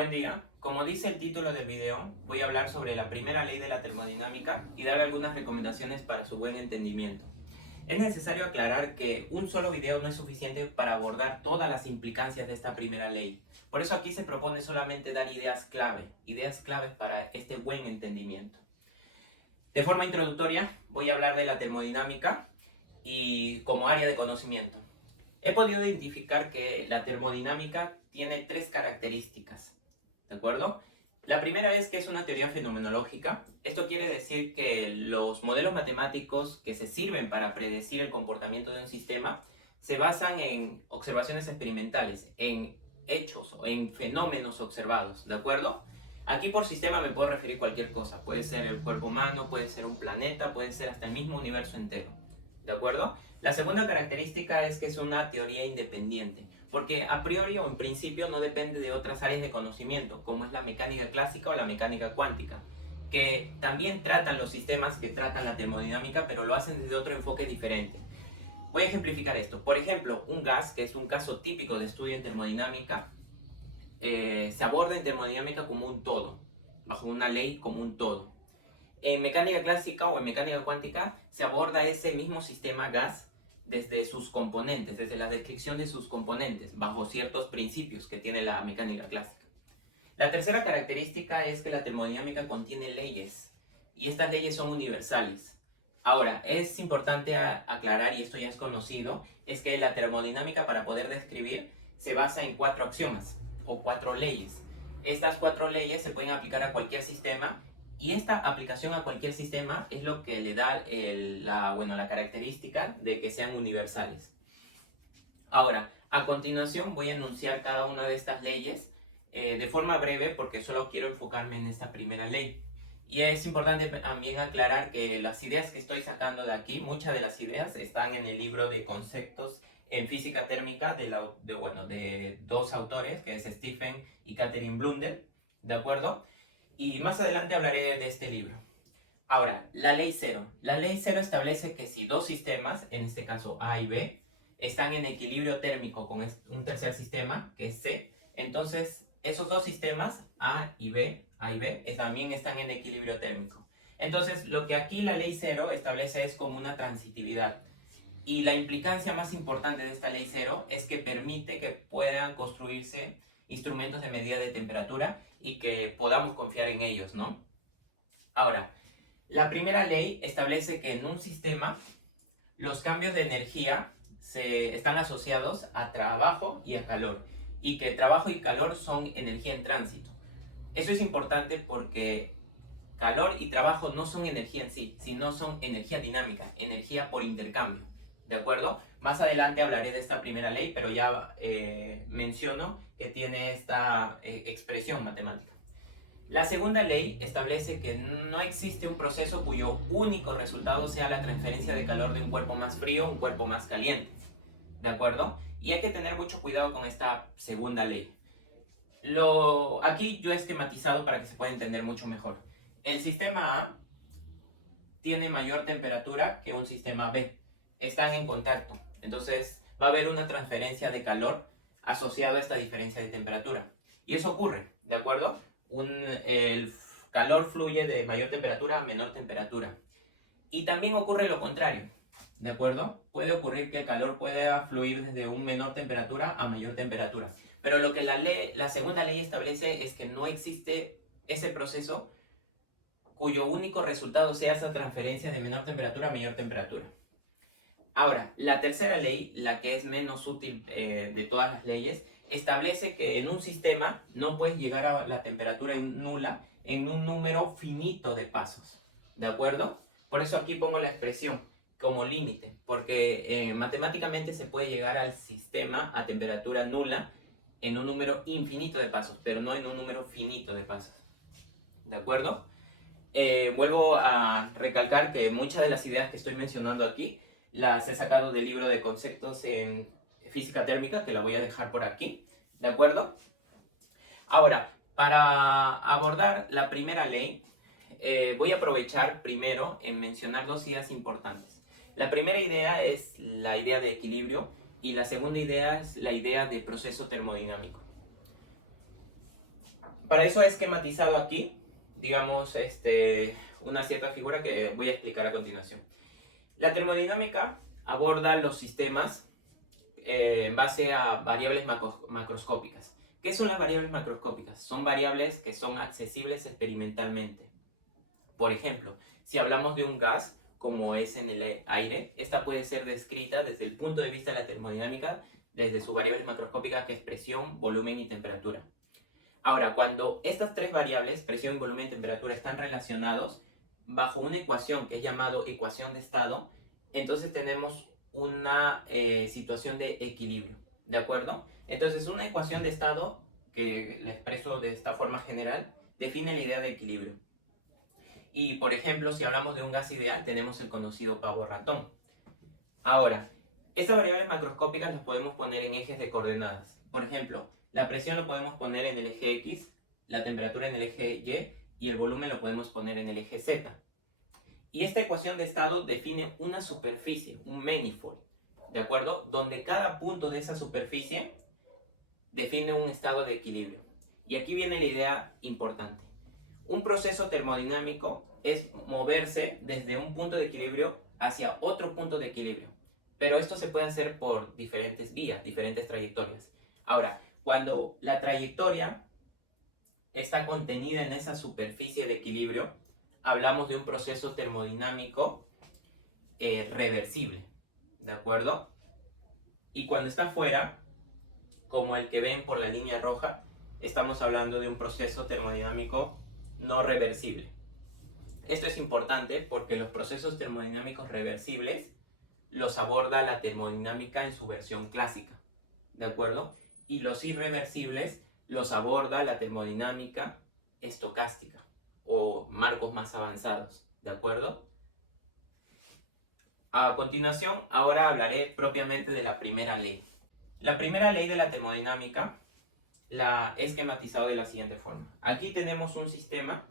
Buen día. Como dice el título del video, voy a hablar sobre la primera ley de la termodinámica y dar algunas recomendaciones para su buen entendimiento. Es necesario aclarar que un solo video no es suficiente para abordar todas las implicancias de esta primera ley. Por eso aquí se propone solamente dar ideas claves para este buen entendimiento. De forma introductoria, voy a hablar de la termodinámica y como área de conocimiento. He podido identificar que la termodinámica tiene tres características, ¿de acuerdo? La primera es que es una teoría fenomenológica. Esto quiere decir que los modelos matemáticos que se sirven para predecir el comportamiento de un sistema se basan en observaciones experimentales, en hechos o en fenómenos observados, ¿de acuerdo? Aquí por sistema me puedo referir a cualquier cosa. Puede ser el cuerpo humano, puede ser un planeta, puede ser hasta el mismo universo entero, ¿de acuerdo? La segunda característica es que es una teoría independiente, porque a priori o en principio no depende de otras áreas de conocimiento, como es la mecánica clásica o la mecánica cuántica, que también tratan los sistemas que tratan la termodinámica, pero lo hacen desde otro enfoque diferente. Voy a ejemplificar esto. Por ejemplo, un gas, que es un caso típico de estudio en termodinámica, se aborda en termodinámica como un todo, bajo una ley como un todo. En mecánica clásica o en mecánica cuántica se aborda ese mismo sistema gas desde sus componentes, desde la descripción de sus componentes, bajo ciertos principios que tiene la mecánica clásica. La tercera característica es que la termodinámica contiene leyes, y estas leyes son universales. Ahora, es importante aclarar, y esto ya es conocido, es que la termodinámica, para poder describir, se basa en 4 axiomas, o 4 leyes. Estas 4 leyes se pueden aplicar a cualquier sistema, y esta aplicación a cualquier sistema es lo que le da la característica de que sean universales. Ahora, a continuación voy a enunciar cada una de estas leyes de forma breve porque solo quiero enfocarme en esta primera ley. Y es importante también aclarar que las ideas que estoy sacando de aquí, muchas de las ideas están en el libro de conceptos en física térmica de dos autores, que es Stephen y Catherine Blundell, ¿de acuerdo? Y más adelante hablaré de este libro. Ahora, la ley cero. La ley cero establece que si dos sistemas, en este caso A y B, están en equilibrio térmico con un tercer sistema, que es C, entonces esos dos sistemas, A y B, también están en equilibrio térmico. Entonces, lo que aquí la ley cero establece es como una transitividad. Y la implicancia más importante de esta ley cero es que permite que puedan construirse instrumentos de medida de temperatura y que podamos confiar en ellos, ¿no? Ahora, la primera ley establece que en un sistema los cambios de energía están asociados a trabajo y a calor, y que trabajo y calor son energía en tránsito. Eso es importante porque calor y trabajo no son energía en sí, sino son energía dinámica, energía por intercambio, ¿de acuerdo? Más adelante hablaré de esta primera ley, pero ya menciono que tiene esta expresión matemática. La segunda ley establece que no existe un proceso cuyo único resultado sea la transferencia de calor de un cuerpo más frío a un cuerpo más caliente, ¿de acuerdo? Y hay que tener mucho cuidado con esta segunda ley. Aquí yo he esquematizado para que se pueda entender mucho mejor. El sistema A tiene mayor temperatura que un sistema B. Están en contacto. Entonces va a haber una transferencia de calor asociada a esta diferencia de temperatura. Y eso ocurre, ¿de acuerdo? El calor fluye de mayor temperatura a menor temperatura. Y también ocurre lo contrario, ¿de acuerdo? Puede ocurrir que el calor pueda fluir desde una menor temperatura a mayor temperatura. Pero lo que la segunda ley establece es que no existe ese proceso cuyo único resultado sea esa transferencia de menor temperatura a mayor temperatura. Ahora, la tercera ley, la que es menos útil de todas las leyes, establece que en un sistema no puedes llegar a la temperatura nula en un número finito de pasos, ¿de acuerdo? Por eso aquí pongo la expresión como límite, porque matemáticamente se puede llegar al sistema a temperatura nula en un número infinito de pasos, pero no en un número finito de pasos, ¿de acuerdo? Vuelvo a recalcar que muchas de las ideas que estoy mencionando aquí las he sacado del libro de conceptos en física térmica, que la voy a dejar por aquí, ¿de acuerdo? Ahora, para abordar la primera ley, voy a aprovechar primero en mencionar dos ideas importantes. La primera idea es la idea de equilibrio y la segunda idea es la idea de proceso termodinámico. Para eso he esquematizado aquí, digamos, una cierta figura que voy a explicar a continuación. La termodinámica aborda los sistemas en base a variables macroscópicas. ¿Qué son las variables macroscópicas? Son variables que son accesibles experimentalmente. Por ejemplo, si hablamos de un gas, como es en el aire, esta puede ser descrita desde el punto de vista de la termodinámica, desde sus variables macroscópicas, que es presión, volumen y temperatura. Ahora, cuando estas tres variables, presión, volumen y temperatura, están relacionados bajo una ecuación que es llamada ecuación de estado, entonces tenemos una situación de equilibrio, ¿de acuerdo? Entonces, una ecuación de estado, que la expreso de esta forma general, define la idea de equilibrio. Y, por ejemplo, si hablamos de un gas ideal, tenemos el conocido pavo ratón. Ahora, estas variables macroscópicas las podemos poner en ejes de coordenadas. Por ejemplo, la presión lo podemos poner en el eje X, la temperatura en el eje Y y el volumen lo podemos poner en el eje Z. Y esta ecuación de estado define una superficie, un manifold, ¿de acuerdo? Donde cada punto de esa superficie define un estado de equilibrio. Y aquí viene la idea importante. Un proceso termodinámico es moverse desde un punto de equilibrio hacia otro punto de equilibrio. Pero esto se puede hacer por diferentes vías, diferentes trayectorias. Ahora, cuando la trayectoria está contenida en esa superficie de equilibrio, hablamos de un proceso termodinámico reversible, ¿de acuerdo? Y cuando está fuera, como el que ven por la línea roja, estamos hablando de un proceso termodinámico no reversible. Esto es importante porque los procesos termodinámicos reversibles los aborda la termodinámica en su versión clásica, ¿de acuerdo? Y los irreversibles los aborda la termodinámica estocástica o marcos más avanzados, ¿de acuerdo? A continuación, ahora hablaré propiamente de la primera ley. La primera ley de la termodinámica la he esquematizado de la siguiente forma. Aquí tenemos un sistema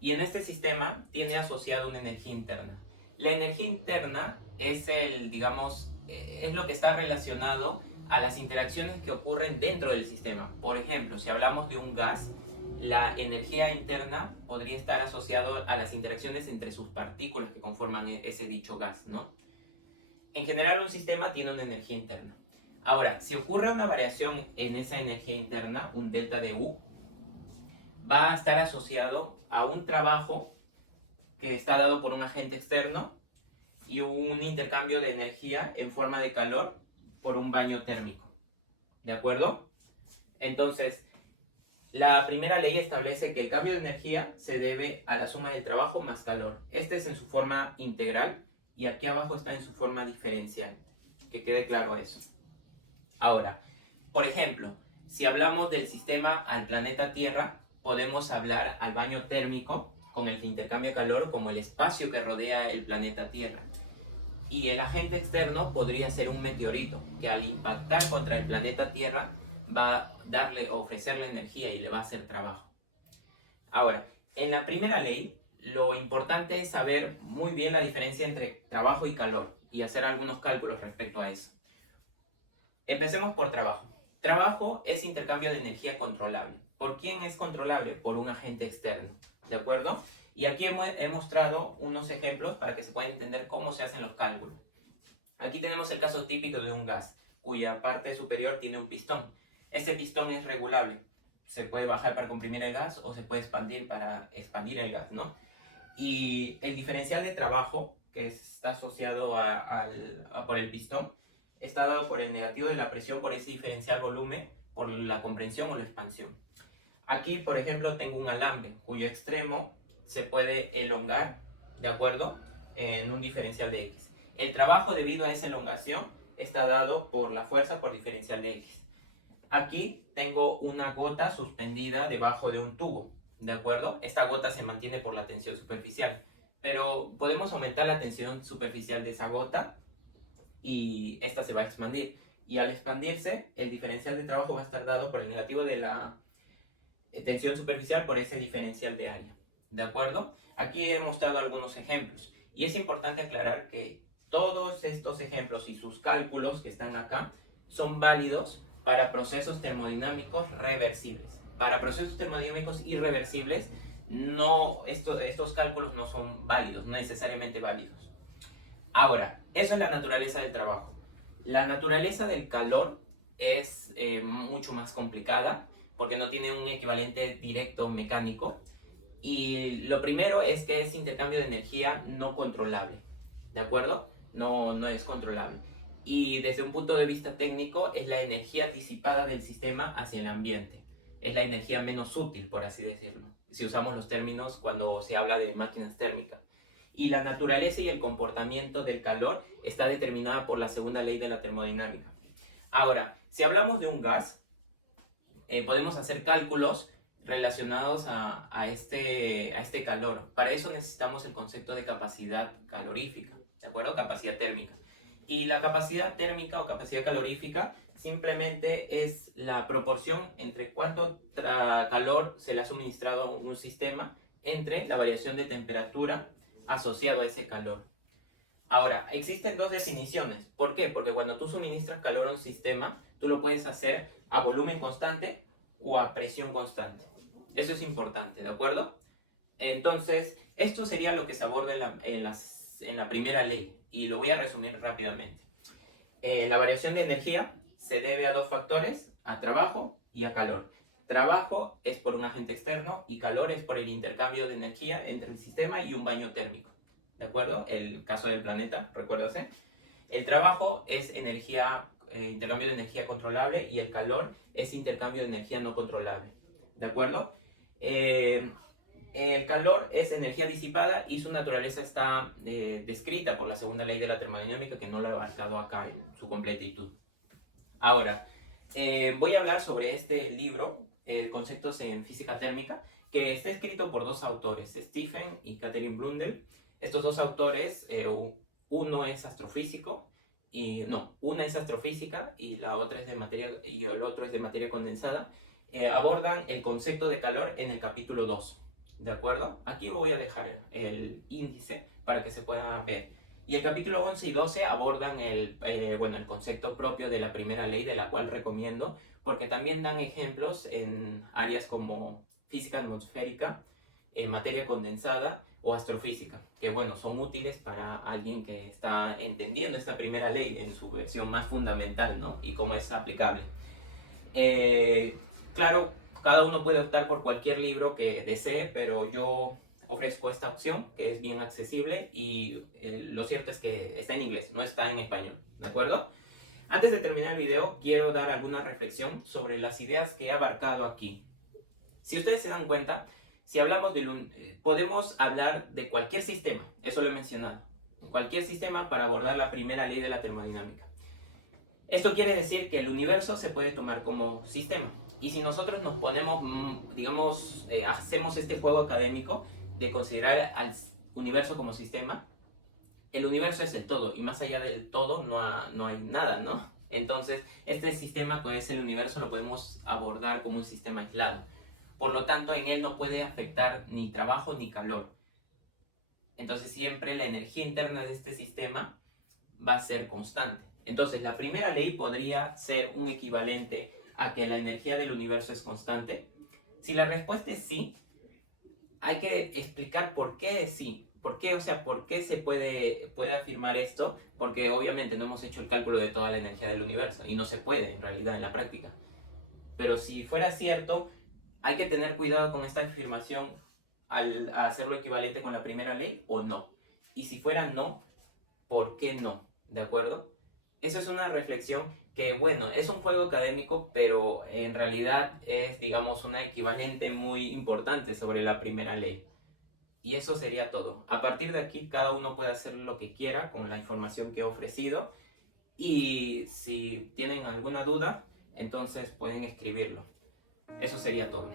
y en este sistema tiene asociado una energía interna. La energía interna es es lo que está relacionado a las interacciones que ocurren dentro del sistema. Por ejemplo, si hablamos de un gas, la energía interna podría estar asociado a las interacciones entre sus partículas que conforman ese dicho gas, ¿no? En general, un sistema tiene una energía interna. Ahora, si ocurre una variación en esa energía interna, un delta de U, va a estar asociado a un trabajo que está dado por un agente externo y un intercambio de energía en forma de calor por un baño térmico. ¿De acuerdo? Entonces, la primera ley establece que el cambio de energía se debe a la suma del trabajo más calor. Este es en su forma integral y aquí abajo está en su forma diferencial. Que quede claro eso. Ahora, por ejemplo, si hablamos del sistema al planeta Tierra, podemos hablar al baño térmico con el que intercambia calor como el espacio que rodea el planeta Tierra. Y el agente externo podría ser un meteorito que al impactar contra el planeta Tierra va a ofrecerle energía y le va a hacer trabajo. Ahora, en la primera ley, lo importante es saber muy bien la diferencia entre trabajo y calor y hacer algunos cálculos respecto a eso. Empecemos por trabajo. Trabajo es intercambio de energía controlable. ¿Por quién es controlable? Por un agente externo, ¿de acuerdo? Y aquí he mostrado unos ejemplos para que se pueda entender cómo se hacen los cálculos. Aquí tenemos el caso típico de un gas, cuya parte superior tiene un pistón. Este pistón es regulable. Se puede bajar para comprimir el gas o se puede expandir para expandir el gas, ¿no? Y el diferencial de trabajo, que está asociado por el pistón, está dado por el negativo de la presión por ese diferencial volumen, por la comprensión o la expansión. Aquí, por ejemplo, tengo un alambre cuyo extremo se puede elongar, ¿de acuerdo? En un diferencial de X. El trabajo debido a esa elongación está dado por la fuerza por diferencial de X. Aquí tengo una gota suspendida debajo de un tubo, ¿de acuerdo? Esta gota se mantiene por la tensión superficial, pero podemos aumentar la tensión superficial de esa gota y esta se va a expandir. Y al expandirse, el diferencial de trabajo va a estar dado por el negativo de la tensión superficial por ese diferencial de área. ¿De acuerdo? Aquí he mostrado algunos ejemplos. Y es importante aclarar que todos estos ejemplos y sus cálculos que están acá son válidos para procesos termodinámicos reversibles. para procesos termodinámicos irreversibles, estos cálculos no son válidos, no necesariamente válidos. Ahora, eso es la naturaleza del trabajo. La naturaleza del calor es mucho más complicada porque no tiene un equivalente directo mecánico. Y lo primero es que es intercambio de energía no controlable, ¿de acuerdo? No es controlable. Y desde un punto de vista técnico es la energía disipada del sistema hacia el ambiente. Es la energía menos útil, por así decirlo, si usamos los términos cuando se habla de máquinas térmicas. Y la naturaleza y el comportamiento del calor está determinada por la segunda ley de la termodinámica. Ahora, si hablamos de un gas, podemos hacer cálculos relacionados a este calor. Para eso necesitamos el concepto de capacidad calorífica, ¿de acuerdo? Capacidad térmica. Y la capacidad térmica o capacidad calorífica simplemente es la proporción entre cuánto calor se le ha suministrado a un sistema entre la variación de temperatura asociado a ese calor. Ahora, existen dos definiciones. ¿Por qué? Porque cuando tú suministras calor a un sistema, tú lo puedes hacer a volumen constante o a presión constante. Eso es importante, ¿de acuerdo? Entonces, esto sería lo que se aborda en la primera ley y lo voy a resumir rápidamente. La variación de energía se debe a dos factores, a trabajo y a calor. Trabajo es por un agente externo y calor es por el intercambio de energía entre el sistema y un baño térmico. ¿De acuerdo? El caso del planeta, recuérdase. El trabajo es intercambio de energía controlable y el calor es intercambio de energía no controlable. ¿De acuerdo? El calor es energía disipada y su naturaleza está descrita por la segunda ley de la termodinámica, que no lo he abarcado acá en su completitud. Ahora, voy a hablar sobre este libro, Conceptos en Física Térmica, que está escrito por dos autores, Stephen y Catherine Blundell. Estos dos autores, una es astrofísica y la otra es de materia, y el otro es de materia condensada, abordan el concepto de calor en el capítulo 2, ¿de acuerdo? Aquí voy a dejar el índice para que se pueda ver. Y el capítulo 11 y 12 abordan el concepto propio de la primera ley, de la cual recomiendo, porque también dan ejemplos en áreas como física atmosférica, materia condensada o astrofísica, que bueno, son útiles para alguien que está entendiendo esta primera ley en su versión más fundamental, ¿no? Y cómo es aplicable. Claro, cada uno puede optar por cualquier libro que desee, pero yo ofrezco esta opción que es bien accesible y lo cierto es que está en inglés, no está en español, ¿de acuerdo? Antes de terminar el video, quiero dar alguna reflexión sobre las ideas que he abarcado aquí. Si ustedes se dan cuenta, si hablamos podemos hablar de cualquier sistema, eso lo he mencionado, cualquier sistema para abordar la primera ley de la termodinámica. Esto quiere decir que el universo se puede tomar como sistema. Y si nosotros nos ponemos, hacemos este juego académico de considerar al universo como sistema, el universo es el todo y más allá del todo no hay nada, ¿no? Entonces, este sistema que es el universo lo podemos abordar como un sistema aislado. Por lo tanto, en él no puede afectar ni trabajo ni calor. Entonces, siempre la energía interna de este sistema va a ser constante. Entonces, la primera ley podría ser un equivalente a que la energía del universo es constante. Si la respuesta es sí, hay que explicar por qué es sí. ¿Por qué? O sea, ¿por qué se puede afirmar esto? Porque obviamente no hemos hecho el cálculo de toda la energía del universo y no se puede en realidad en la práctica. Pero si fuera cierto, hay que tener cuidado con esta afirmación al hacerlo equivalente con la primera ley o no. Y si fuera no, ¿por qué no? ¿De acuerdo? Eso es una reflexión que, bueno, es un juego académico, pero en realidad es, digamos, una equivalente muy importante sobre la primera ley. Y eso sería todo. A partir de aquí, cada uno puede hacer lo que quiera con la información que he ofrecido. Y si tienen alguna duda, entonces pueden escribirlo. Eso sería todo.